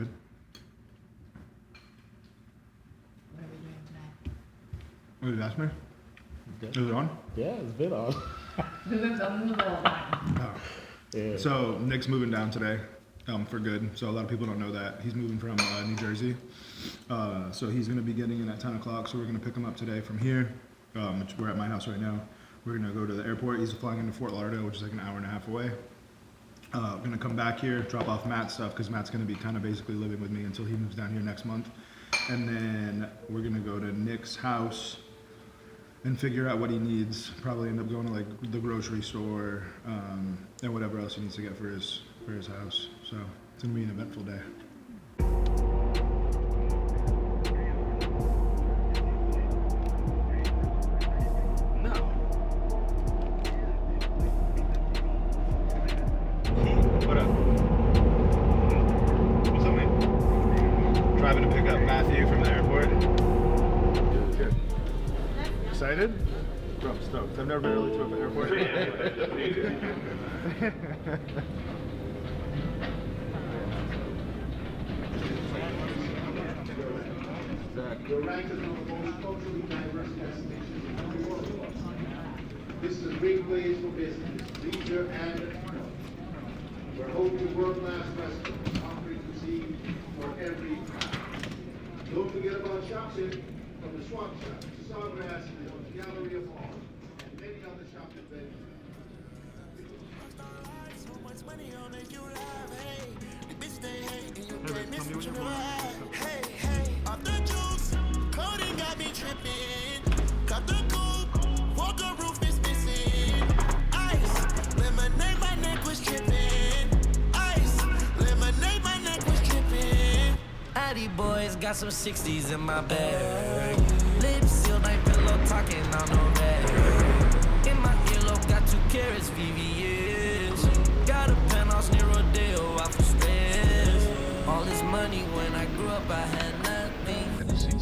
Good. What are we doing today? What did you ask me? Is it on? Yeah, it's been on. We've been filming the whole time. Oh. Yeah. So Nick's moving down today, for good. So a lot of people don't know that. He's moving from New Jersey. So he's gonna be getting in at 10 o'clock. So we're gonna pick him up today from here, which we're at my house right now. We're gonna go to the airport. He's flying into Fort Lauderdale, which is like an hour and a half away. Gonna come back here, drop off Matt's stuff, because Matt's gonna be kind of basically living with me until he moves down here next month. And then we're gonna go to Nick's house and figure out what he needs. Probably end up going to like the grocery store, and whatever else he needs to get for his house. So it's gonna be an eventful day. What up? What's up, man? Driving to pick up Matthew from the airport. Good. Excited? Bro, I'm stoked. I've never been early to an airport. We're ranked as one of the most culturally diverse destinations in the world. This is a great place for business, leisure, and fun. We're home to world-class restaurants, offering cuisine for every crowd. Don't forget about shopping, from the Swamp Shop to Sawgrass to the Gallery of Art, and many other shopping venues. Got the coupe, Walker roof is missing. Ice, lemonade, my neck was dripping. Ice, lemonade, my neck was dripping. Addy boys got some 60s in my bag. Lips sealed, like pillow talking on the rag. In my earlobe, got 2 carats, VVS. Got a penthouse near Rodeo, out for stress. All this money when I grew up, I had nothing.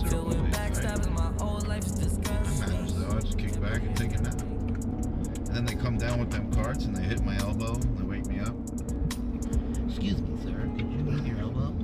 Feeling backstabbing, my whole life's disgusting. Matters though, I just kick back and take a nap. And then they come down with them carts and they hit my elbow and they wake me up. Excuse me, sir, did you hit your elbow?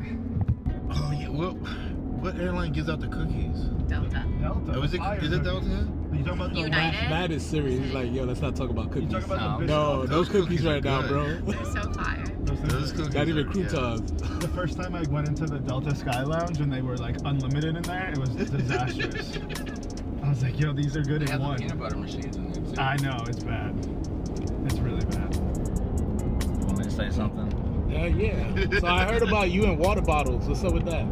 Oh yeah, what airline gives out the cookies? Delta. Delta. Oh, is it Delta? You talking about the United? Matt is serious. He's like, yo, let's not talk about cookies. You talking about the No, those cookies right now, bro. They're so fire. Those cookies Not even are- croutons. The first time I went into the Delta Sky Lounge and they were like unlimited in there, it was disastrous. I was like, yo, these are good They in have the one. peanut butter machines in there too. I know, it's bad. It's really bad. You want me to say something? Yeah, yeah. So I heard about you and water bottles. What's up with that?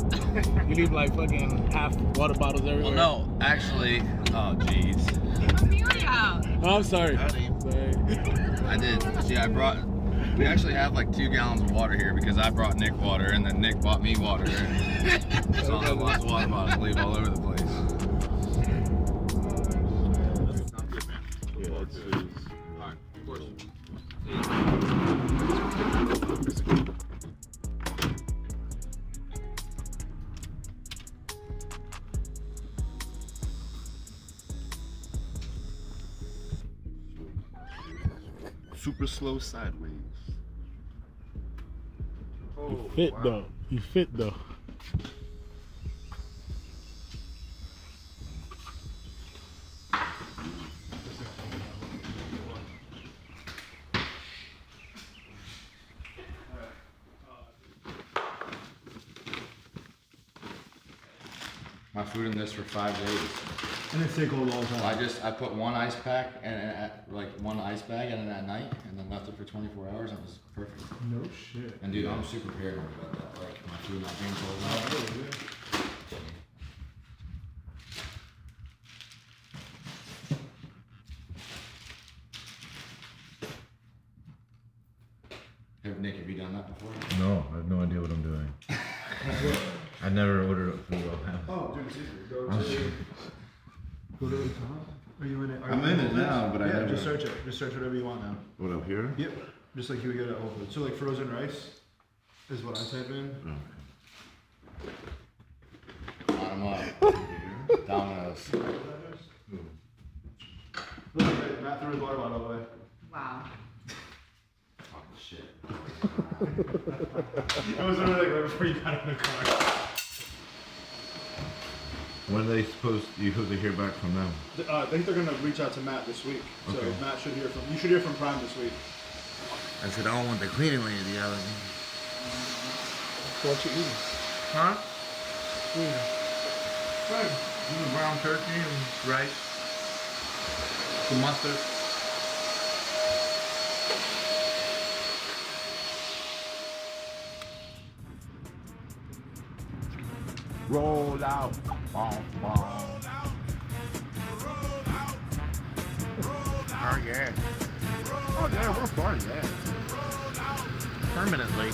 You leave like fucking half water bottles everywhere. Well, no, actually, oh jeez, Emilio! Oh, I'm sorry. Howdy. Sorry. I did. See, we actually have like 2 gallons of water here because I brought Nick water and then Nick bought me water. So I have lots of water bottles leave all over the place. Yeah, it's Alright, of course. super slow sideways. You fit though. You fit though. My food in this for 5 days. And it's take all the time. I put 1 ice pack and like 1 ice bag in it at night and then left it for 24 hours and it was perfect. No shit. And dude, I'm super paranoid about that. Like my food not being cold enough. Nick, have you done that before? No, I have no idea what I'm doing. I never ordered food off house. Oh, dude, seriously, go to the top. Are you in it? I'm in it now, but I yeah, never. just search it. Just search whatever you want now. What up here? Yep. Just like you would get at Whole Foods. So like frozen rice is what I type in. Bottom up. Domino's. Look at Matt threw his water bottle away. Wow. Talking shit. It was literally like right before you got in the car. When are they supposed you hope to hear back from them? I think they're gonna reach out to Matt this week. So Okay. Matt should hear from. You should hear from Prime this week. I said I don't want the cleaning lady to yell at me. What you eating? Huh? Brown turkey and rice. Some mustard. Roll out. Oh yeah. Oh yeah, we're fun, yeah. Permanently.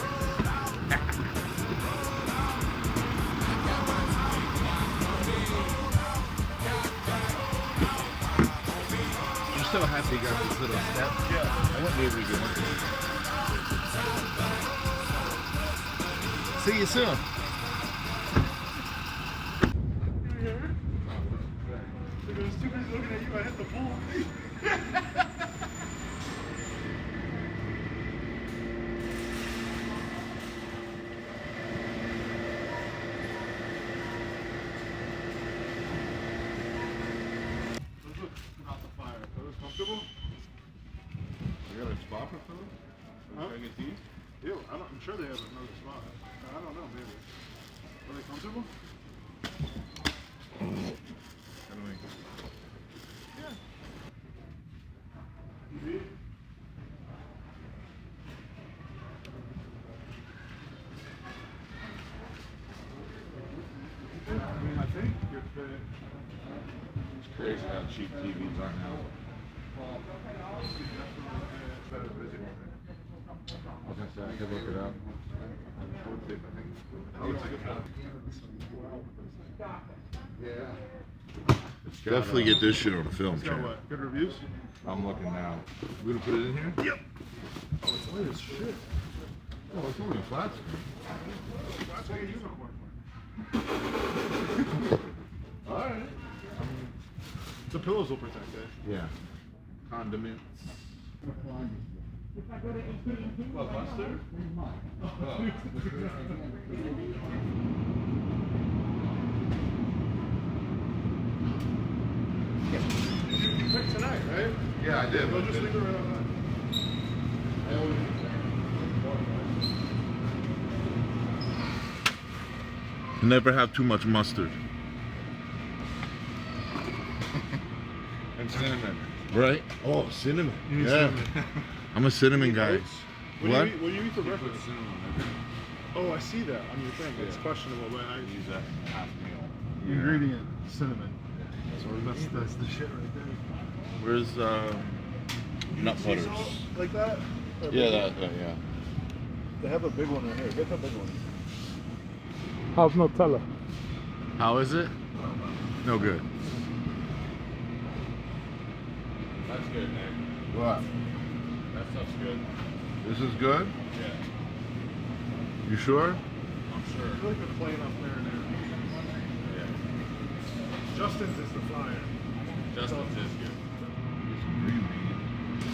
I'm so happy you got this little step. Yeah. I won't be able to get into it. See you soon. I was too busy looking at you. I hit the pool. Not the fire. Are those comfortable? You got a spot for Philip? Huh? Ew, I'm sure they have another spot. I don't know, maybe. Are they comfortable? Yeah. TV? I mean, I think if It's crazy how cheap TVs are now. I was gonna say I could look it up. Definitely get this shit on the film, it's got champ. what? Good reviews? I'm looking now. We gonna put it in here? Yep. Oh, it's light as shit. Oh, it's only a flat screen. That's like a unicorn. Alright. The pillows will protect it. Yeah. Condiments. What, mustard? You picked tonight, right? Yeah, I did. We'll just leave it right outside. Never have too much mustard. And cinnamon. Right? Oh, cinnamon. You need Yeah. cinnamon. I'm a cinnamon guy. What? What? Do you eat for breakfast? Cinnamon in there. Oh, I see that on your thing. It's Yeah. questionable, but I Use that in half meal. ingredient cinnamon. So that's the shit right there. Where's nut butters? Like that? Or Yeah, big- that yeah. They have a big one right here. Get the big one. How's Nutella? How is it? No good. That's good, Nick. What? That stuff's good. This is good? Yeah. You sure? I'm I sure. feel like they're playing up there now. Yeah. Justin's is the flyer. Justin's is good.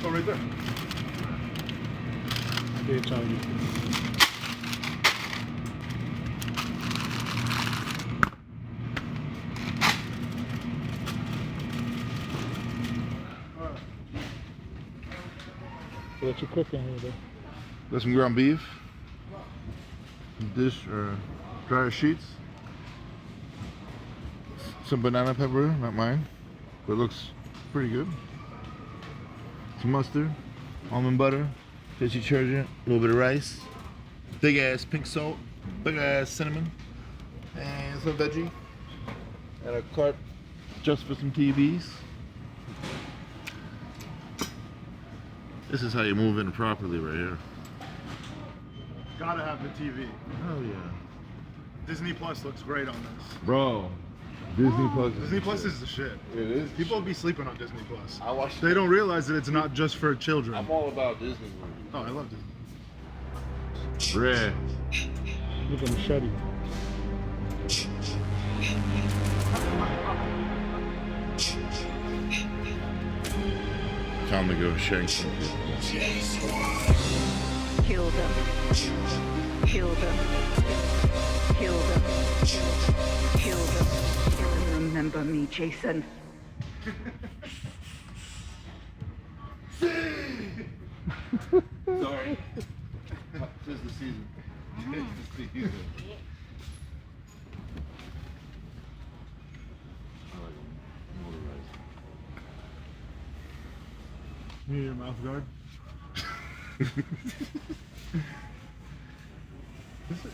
Oh, right there. Okay, Charlie. What you cooking here, though? Got some ground beef. Some dish or dryer sheets. Some banana pepper, not mine, but it looks pretty good. Some mustard, almond butter, fish detergent, a little bit of rice, big ass pink salt, big ass cinnamon, and some veggie, and a cart just for some TVs. This is how you move in properly right here. Gotta have the TV. Oh yeah. Disney Plus looks great on this. Bro, Disney Plus. Disney Plus is the shit. It is. People be sleeping on Disney Plus. I watch. They don't realize that it's not just for children. I'm all about Disney movies. Oh, I love Disney. Red. Look at machete. Time to go shank some people. Heal them. Heal them. Heal them. Heal them. Remember me, Jason. Sorry. Tis the season. Tis the season. I like them motorized. You need your mouth guard.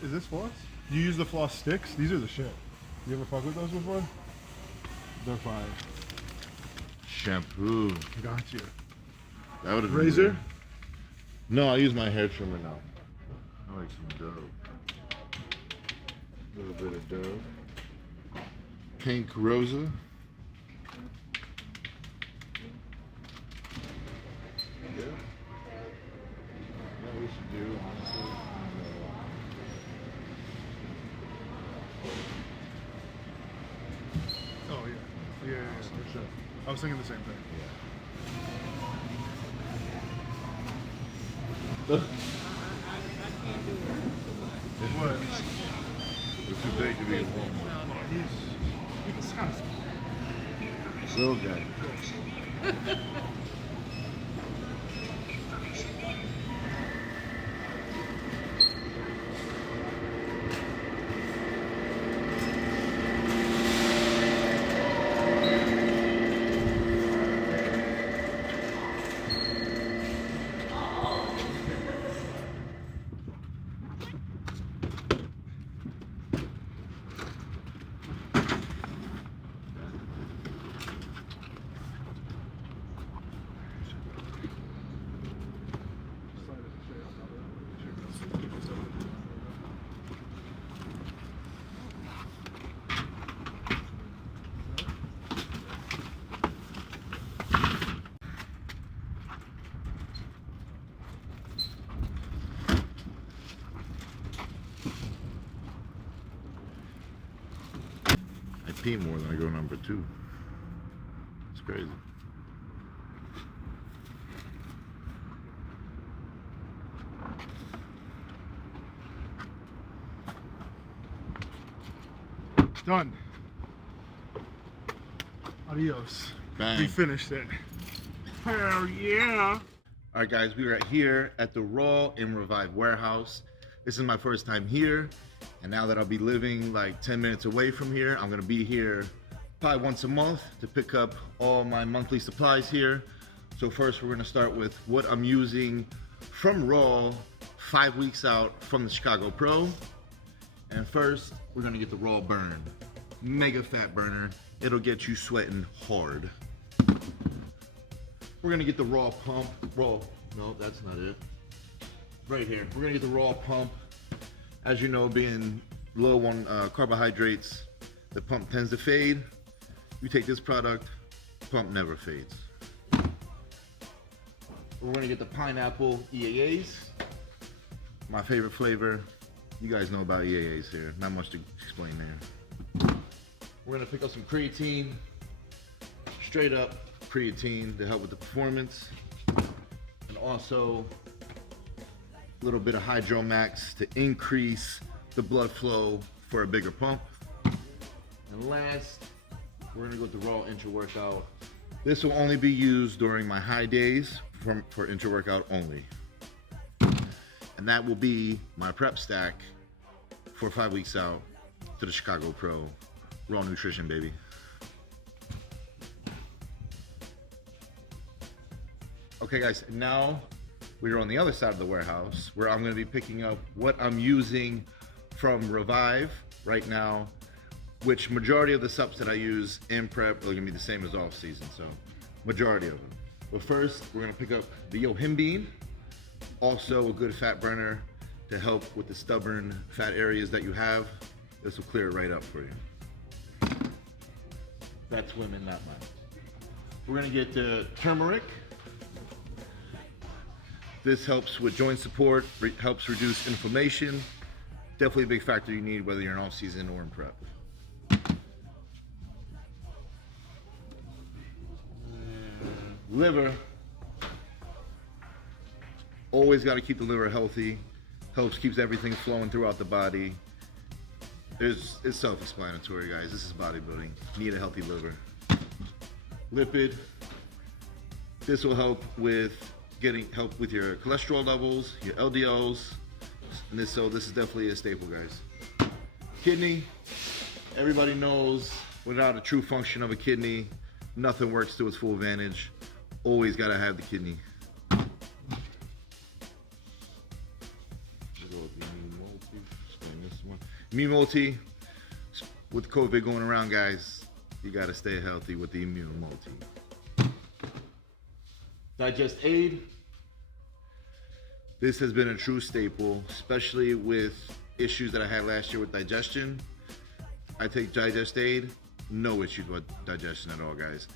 Is this floss? Do you use the floss sticks? These are the shit. You ever fuck with those before? They're fire. Shampoo. Got you. That would have Razor? No, I use my hair trimmer now. I like some Dove. A little bit of Dove. Pink Rosa. Yeah. That we should do, honestly. Oh yeah. Yeah, for sure. I was thinking the same thing. What? It's too big to be in home. So good. I pee more than I go number 2. It's crazy. Done. Adios. Bang. We finished it. Hell yeah. All right, guys, we are here at the Raw and Revive warehouse. This is my first time here, and now that I'll be living like 10 minutes away from here, I'm gonna be here probably once a month to pick up all my monthly supplies here. So first, we're gonna start with what I'm using from Raw 5 weeks out from the Chicago Pro. And first, we're gonna get the Raw Burn. Mega fat burner. It'll get you sweating hard. We're gonna get the Raw Pump. No, that's not it. Right here. We're gonna get the Raw Pump. As you know, being low on carbohydrates, the pump tends to fade. You take this product, pump never fades. We're gonna get the pineapple EAAs. My favorite flavor. You guys know about EAAs here. Not much to explain there. We're gonna pick up some creatine. Straight up creatine to help with the performance. And also a little bit of Hydro Max to increase the blood flow for a bigger pump. And last, we're gonna go with the Raw Intra Workout. This will only be used during my high days for intra workout only. And that will be my prep stack for 5 weeks out to the Chicago Pro. Raw nutrition, baby. Okay guys, now we're on the other side of the warehouse where I'm gonna be picking up what I'm using from Revive right now, which majority of the Sups that I use in prep are gonna be the same as off season, so majority of them. But first, we're gonna pick up the Yohimbine, also a good fat burner to help with the stubborn fat areas that you have. This will clear it right up for you. That's women, not mine. We're gonna get the turmeric. This helps with joint support, helps reduce inflammation. Definitely a big factor you need whether you're in off season or in prep. Liver. Always got to keep the liver healthy. Keeps everything flowing throughout the body. It's self-explanatory, guys. This is bodybuilding. You need a healthy liver. Lipid. This will help with help with your cholesterol levels, your LDLs. And this is definitely a staple, guys. Kidney. Everybody knows without a true function of a kidney, nothing works to its full advantage. Always got to have the kidney. Immune multi. With COVID going around, guys, you got to stay healthy with the immune multi. Digest Aid. This has been a true staple, especially with issues that I had last year with digestion. I take Digest Aid, no issues with digestion at all, guys.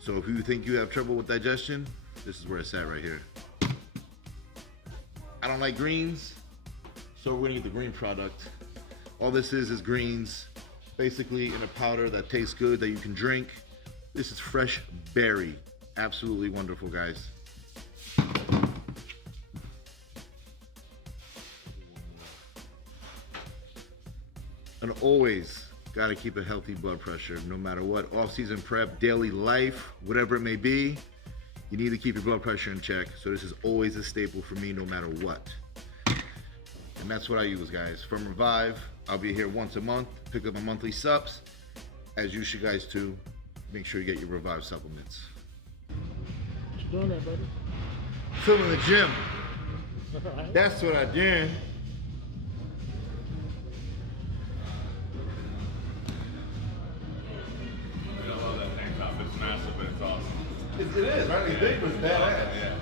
So if you think you have trouble with digestion, this is where it's at right here. I don't like greens, so we're gonna get the green product. All this is greens, basically in a powder that tastes good, that you can drink. This is fresh berry. Absolutely wonderful, guys. And always gotta keep a healthy blood pressure, no matter what. Off-season prep, daily life, whatever it may be, you need to keep your blood pressure in check. So this is always a staple for me, no matter what. And that's what I use, guys. From Revive, I'll be here once a month, pick up my monthly Sups. As you should, guys, too. Make sure you get your Revive supplements. What you doing there, buddy? Filming the gym. That's what I did. I love that tank top. It's massive, but it's awesome. It is, right? It's big, but it's badass. Yeah.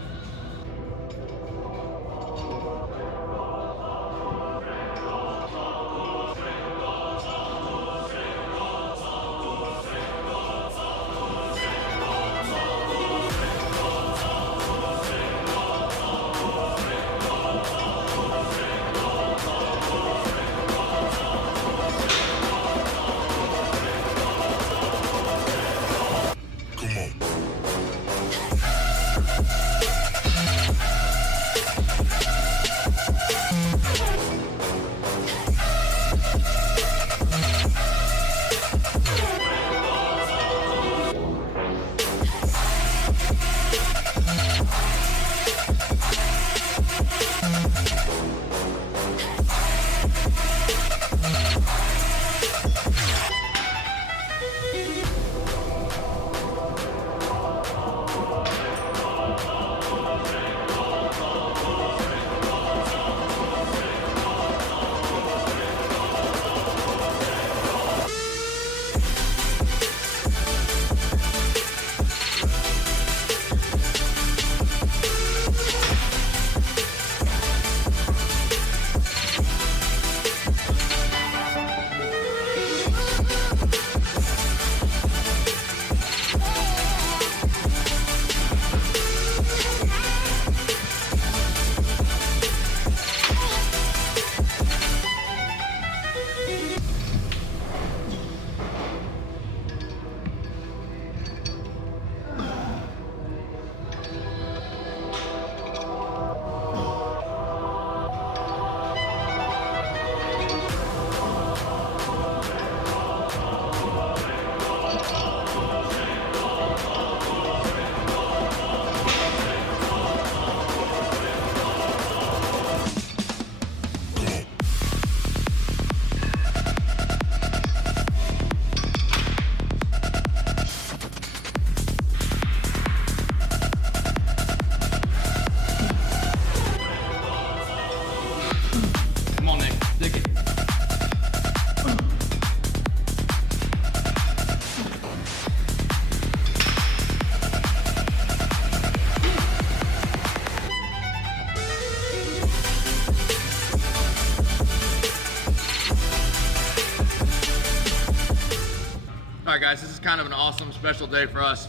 All right, guys, this is kind of an awesome special day for us.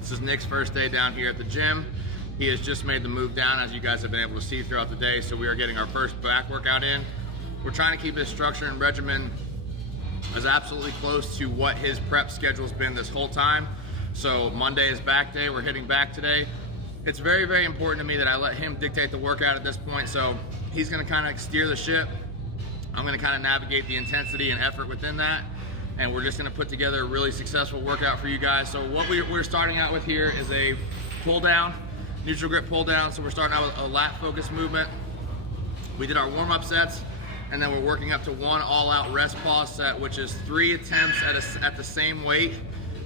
This is Nick's first day down here at the gym. He has just made the move down, as you guys have been able to see throughout the day, so we are getting our first back workout in. We're trying to keep his structure and regimen as absolutely close to what his prep schedule's been this whole time. So Monday is back day, we're hitting back today. it's very, very important to me that I let him dictate the workout at this point. So he's gonna kind of steer the ship. I'm gonna kind of navigate the intensity and effort within that. And we're just gonna put together a really successful workout for you guys. So what we're starting out with here is a pull down, neutral grip pull down. So we're starting out with a lat focus movement. We did our warm up sets, and then we're working up to one all out rest pause set, which is 3 attempts at the same weight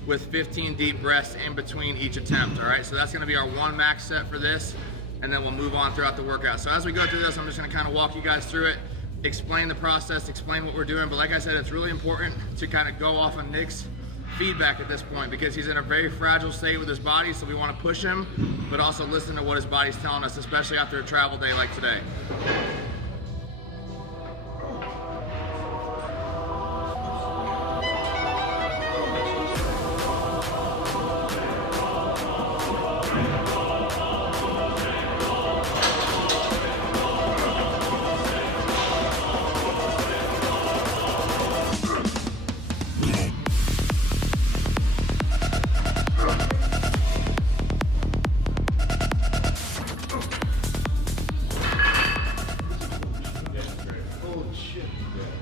with 15 deep breaths in between each attempt, all right? So that's gonna be our 1 max set for this, and then we'll move on throughout the workout. So as we go through this, I'm just gonna kind of walk you guys through it, explain the process, explain what we're doing. But like I said, it's really important to kind of go off of Nick's feedback at this point, because he's in a very fragile state with his body, so we want to push him, but also listen to what his body's telling us, especially after a travel day like today.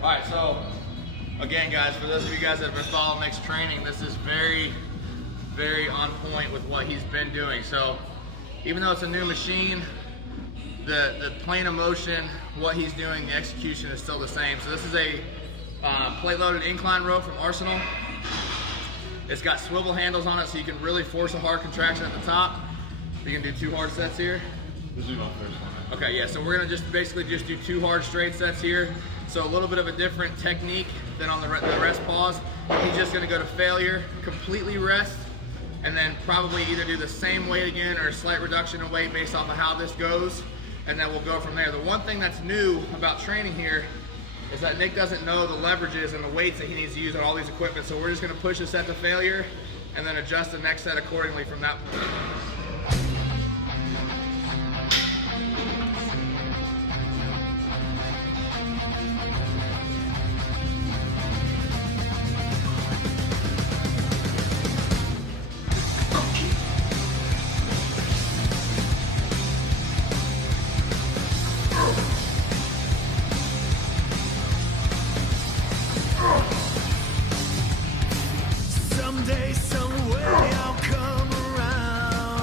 All right, so again, guys, for those of you guys that have been following Nick's training, this is very, very on point with what he's been doing. So even though it's a new machine, the plane of motion, what he's doing, the execution is still the same. So this is a plate-loaded incline row from Arsenal. It's got swivel handles on it, so you can really force a hard contraction at the top. You can do 2 hard sets here. Okay, yeah, so we're gonna just basically just do 2 hard straight sets here. So a little bit of a different technique than on the rest pause. He's just gonna go to failure, completely rest, and then probably either do the same weight again or a slight reduction in weight based off of how this goes, and then we'll go from there. The one thing that's new about training here is that Nick doesn't know the leverages and the weights that he needs to use on all these equipment, so we're just gonna push a set to failure and then adjust the next set accordingly from that point. Someday, some way, I'll come around.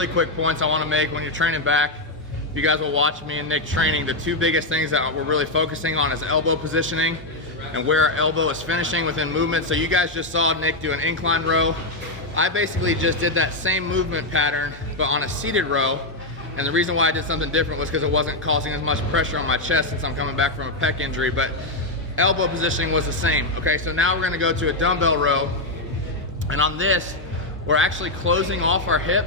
really quick points I want to make when you're training back. You guys will watch me and Nick training. The two biggest things that we're really focusing on is elbow positioning and where our elbow is finishing within movement. So you guys just saw Nick do an incline row. I basically just did that same movement pattern, but on a seated row. And the reason why I did something different was because it wasn't causing as much pressure on my chest since I'm coming back from a pec injury, but elbow positioning was the same. Okay, so now we're gonna go to a dumbbell row. And on this, we're actually closing off our hip,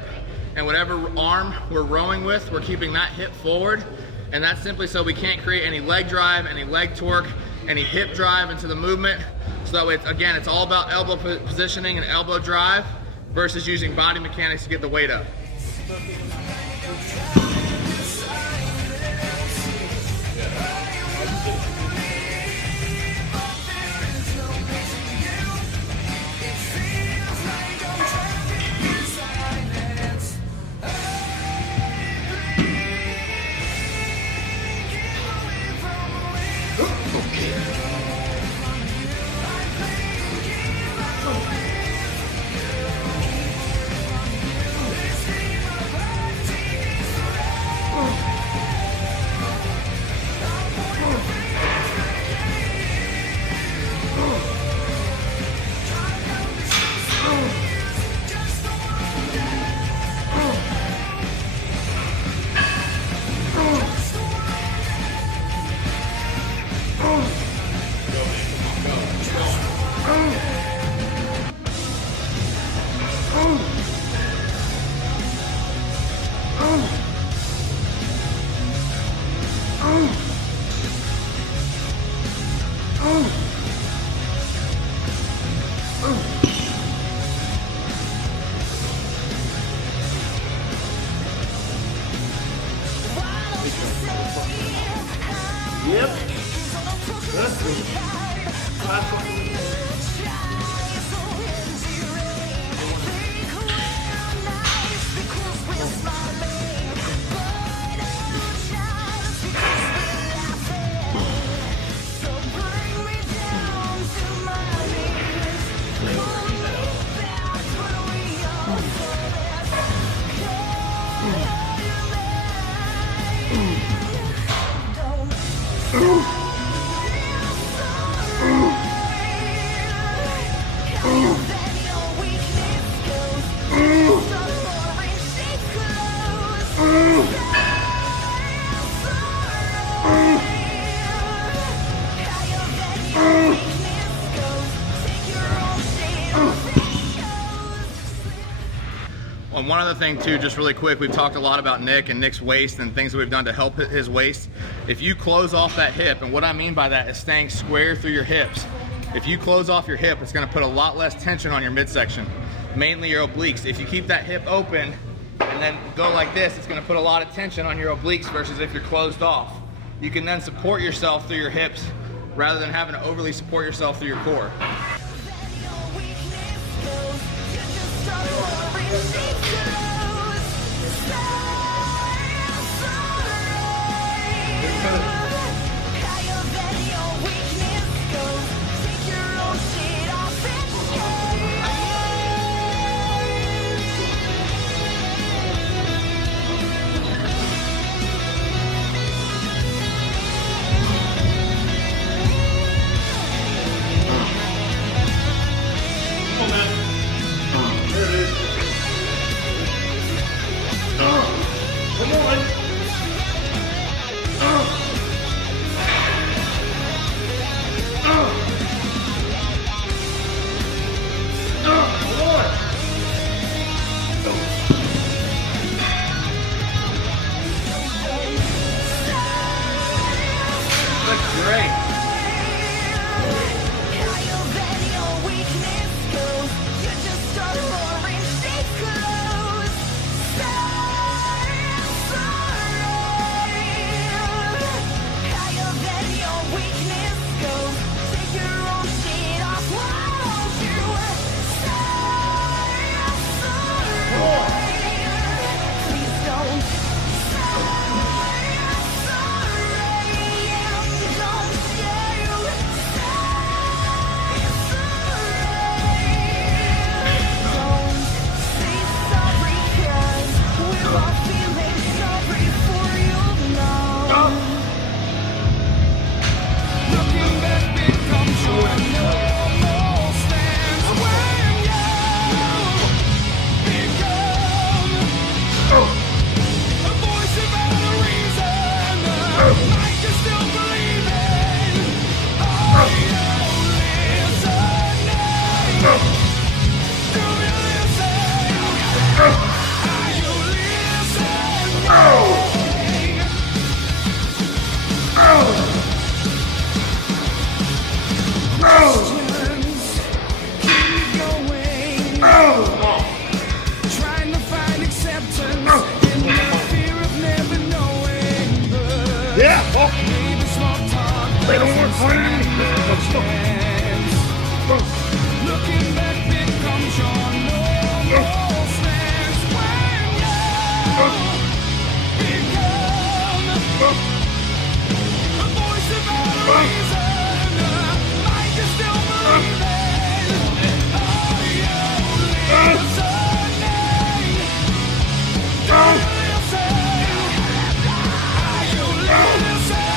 and whatever arm we're rowing with, we're keeping that hip forward. And that's simply so we can't create any leg drive, any leg torque, any hip drive into the movement. So that way, again, it's all about elbow positioning and elbow drive versus using body mechanics to get the weight up. And one other thing too, just really quick, we've talked a lot about Nick and Nick's waist and things that we've done to help his waist. If you close off that hip, and what I mean by that is staying square through your hips. If you close off your hip, it's gonna put a lot less tension on your midsection, mainly your obliques. If you keep that hip open and then go like this, it's gonna put a lot of tension on your obliques versus if you're closed off. You can then support yourself through your hips rather than having to overly support yourself through your core. Looking back becomes your normal stance when you become a voice without a reason. Might you still believe it? Are you listening? Do you listen? Are you listening?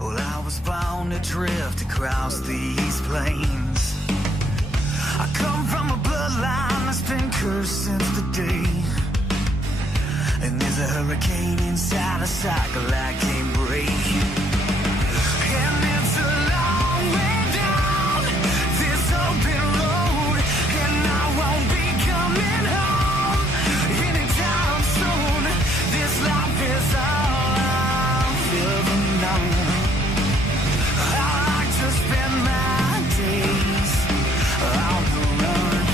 Well, I was bound to drift across these plains. I come from a bloodline that's been cursed since the day. And there's a hurricane inside a cycle I can't break. And it's a long way down this open road, and I won't be coming home anytime soon. This life is all I've ever known. I like to spend my days on the run.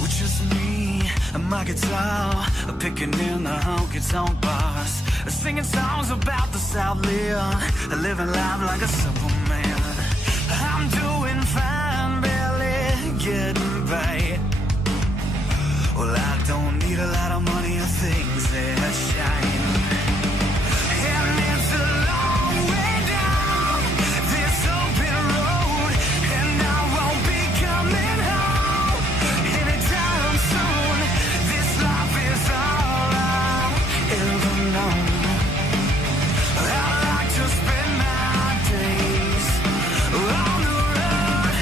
With just me and my guitar, picking in the honky-tonk bars, singing songs about the South, living life like a simple man. I'm doing fine, barely getting by. Well, I don't need a lot of money or things that shine. And it's a long way down this open road, and I won't be coming home anytime soon. This life is all I've ever known. I like to spend my days on the road.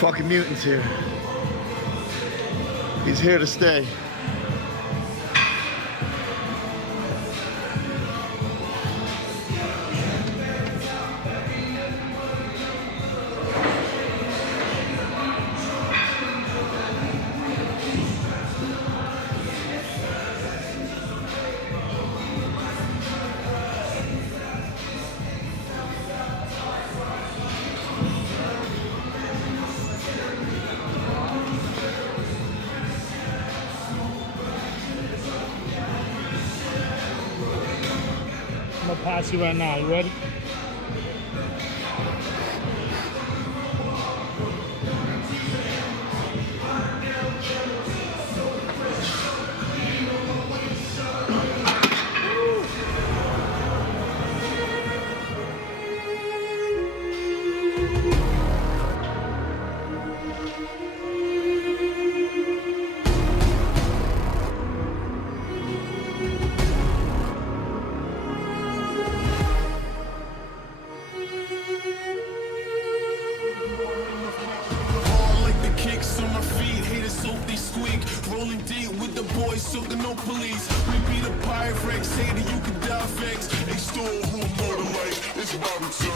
fucking mutant's here. He's here to stay. I'm gonna pass you right now. You ready? Rolling deep with the boys, soaking no police. We beat a pirate wreck, say that you can die facts. They stole who motor life, it's about time.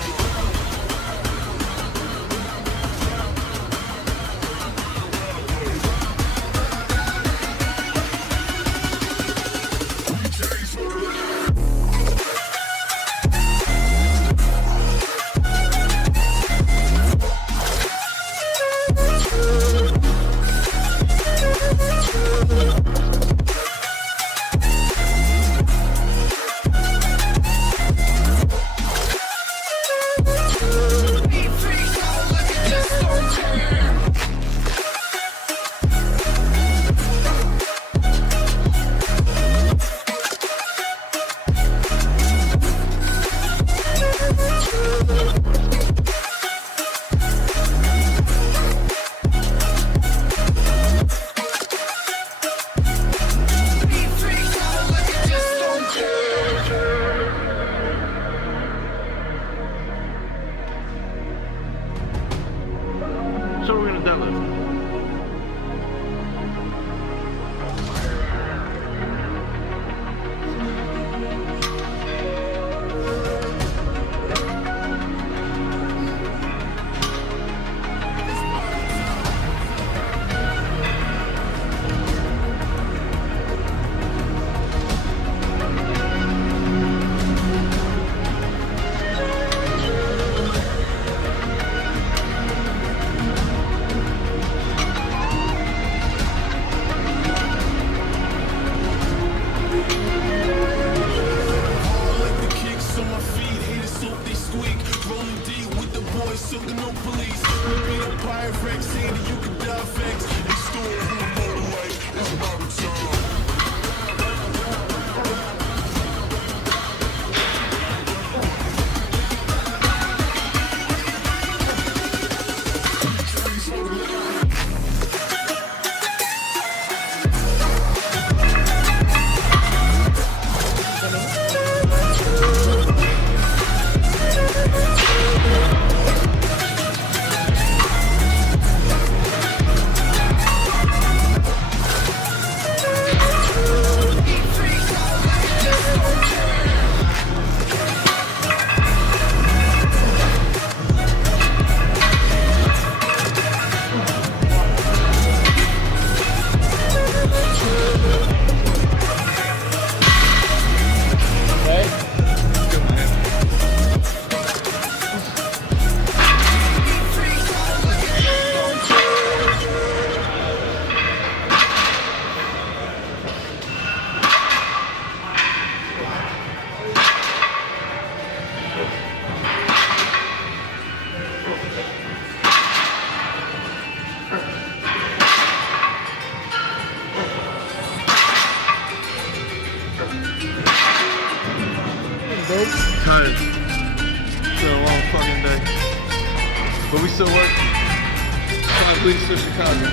So we're gonna deadlift. Soaking no police. We beat a pirate wreck, say that you can die facts. They stole who motor life, it's about time. Tired. It's been a long fucking day. But we still working. 5 weeks to Chicago.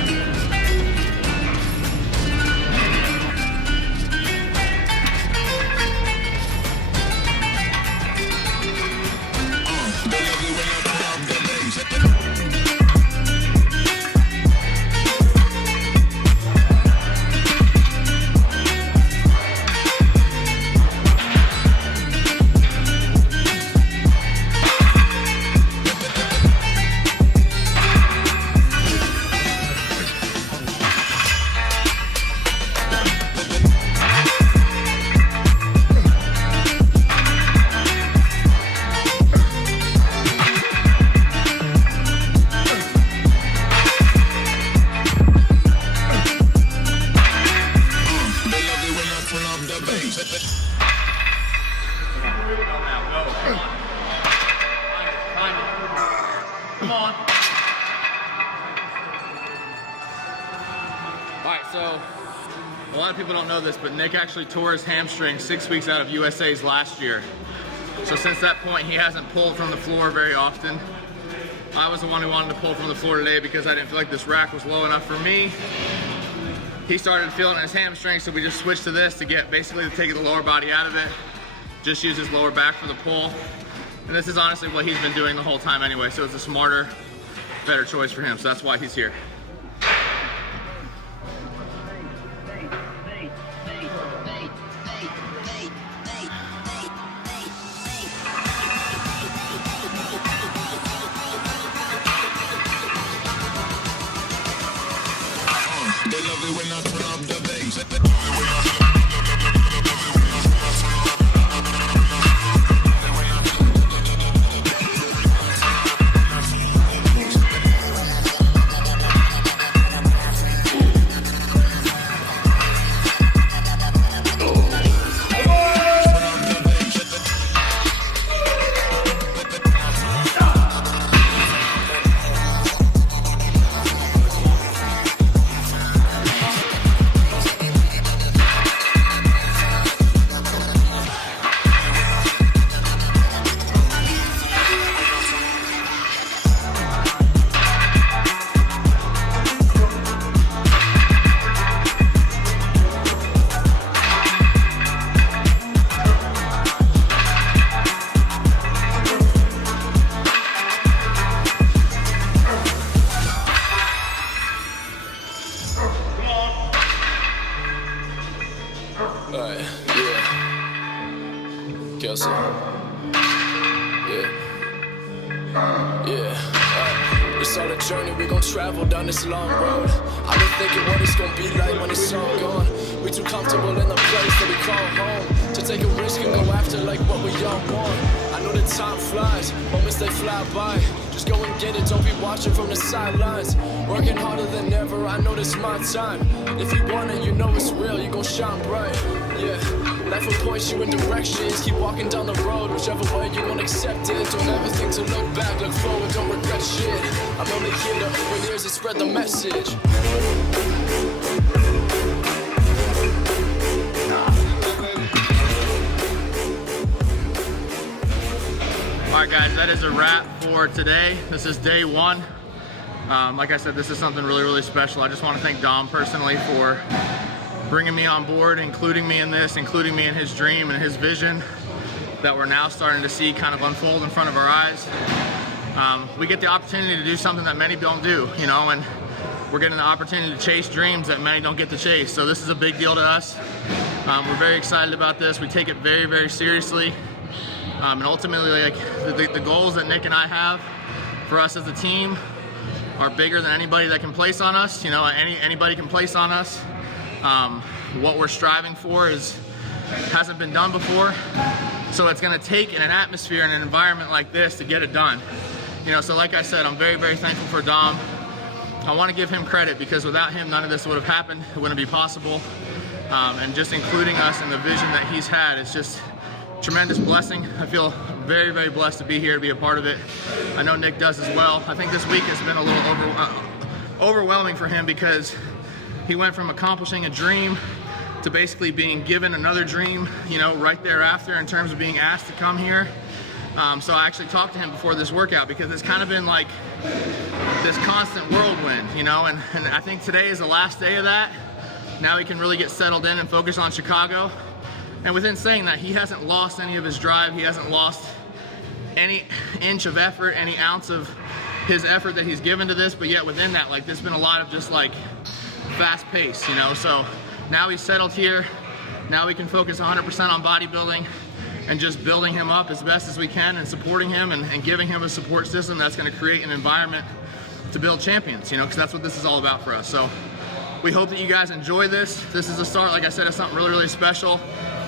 Come on. All right, so a lot of people don't know this, but Nick actually tore his hamstring 6 weeks out of USA's last year. So since that point, he hasn't pulled from the floor very often. I was the one who wanted to pull from the floor today because I didn't feel like this rack was low enough for me. He started feeling his hamstring, so we just switched to this to get basically to take the lower body out of it. Just use his lower back for the pull. And this is honestly what he's been doing the whole time anyway, so it's a smarter, better choice for him, so that's why he's here. Jansen. It's all a journey, we gon' travel down this long road. I've been thinking what it's gon' be like when it's all gone. We too comfortable in the place that we call home to take a risk and go after like what we all want. I know that time flies, moments they fly by. Just go and get it, don't be watching from the sidelines. Working harder than ever, I know this my time. If you want it, you know it's real, you gon' shine bright. Yeah, life will point you in directions. Keep walking down the road, whichever way you gon' accept it. Don't ever think to look back, look forward, don't regret shit. I'm only here to open ears and spread the message. All right, guys, that is a wrap for today. This is day one. Like I said, this is something really, really special. I just want to thank Dom personally for bringing me on board, including me in this, including me in his dream and his vision that we're now starting to see kind of unfold in front of our eyes. We get the opportunity to do something that many don't do, you know, and we're getting the opportunity to chase dreams that many don't get to chase. So this is a big deal to us. We're very excited about this. We take it very, very seriously. And ultimately, like the goals that Nick and I have for us as a team are bigger than anybody that can place on us. You know, anybody can place on us. What we're striving for hasn't been done before. So it's gonna take in an atmosphere and an environment like this to get it done. You know, so like I said, I'm very, very thankful for Dom. I wanna give him credit because without him, none of this would have happened. It wouldn't be possible. And just including us in the vision that he's had, it's just tremendous blessing. I feel very, very blessed to be here, to be a part of it. I know Nick does as well. I think this week has been a little overwhelming for him because he went from accomplishing a dream to basically being given another dream, you know, right thereafter in terms of being asked to come here. So I actually talked to him before this workout because it's kind of been like this constant whirlwind, you know, and I think today is the last day of that. Now he can really get settled in and focus on Chicago. And within saying that, he hasn't lost any of his drive. He hasn't lost any inch of effort, any ounce of his effort that he's given to this. But yet within that, like, there's been a lot of just like fast pace, you know? So now he's settled here. Now we can focus 100% on bodybuilding and just building him up as best as we can and supporting him and giving him a support system that's gonna create an environment to build champions, you know, because that's what this is all about for us. So we hope that you guys enjoy this. This is a start, like I said, of something really, really special.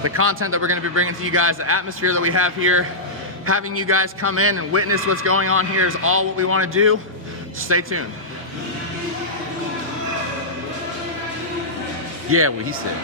The content that we're gonna be bringing to you guys, the atmosphere that we have here, having you guys come in and witness what's going on here is all what we wanna do. Stay tuned. Yeah, what he said.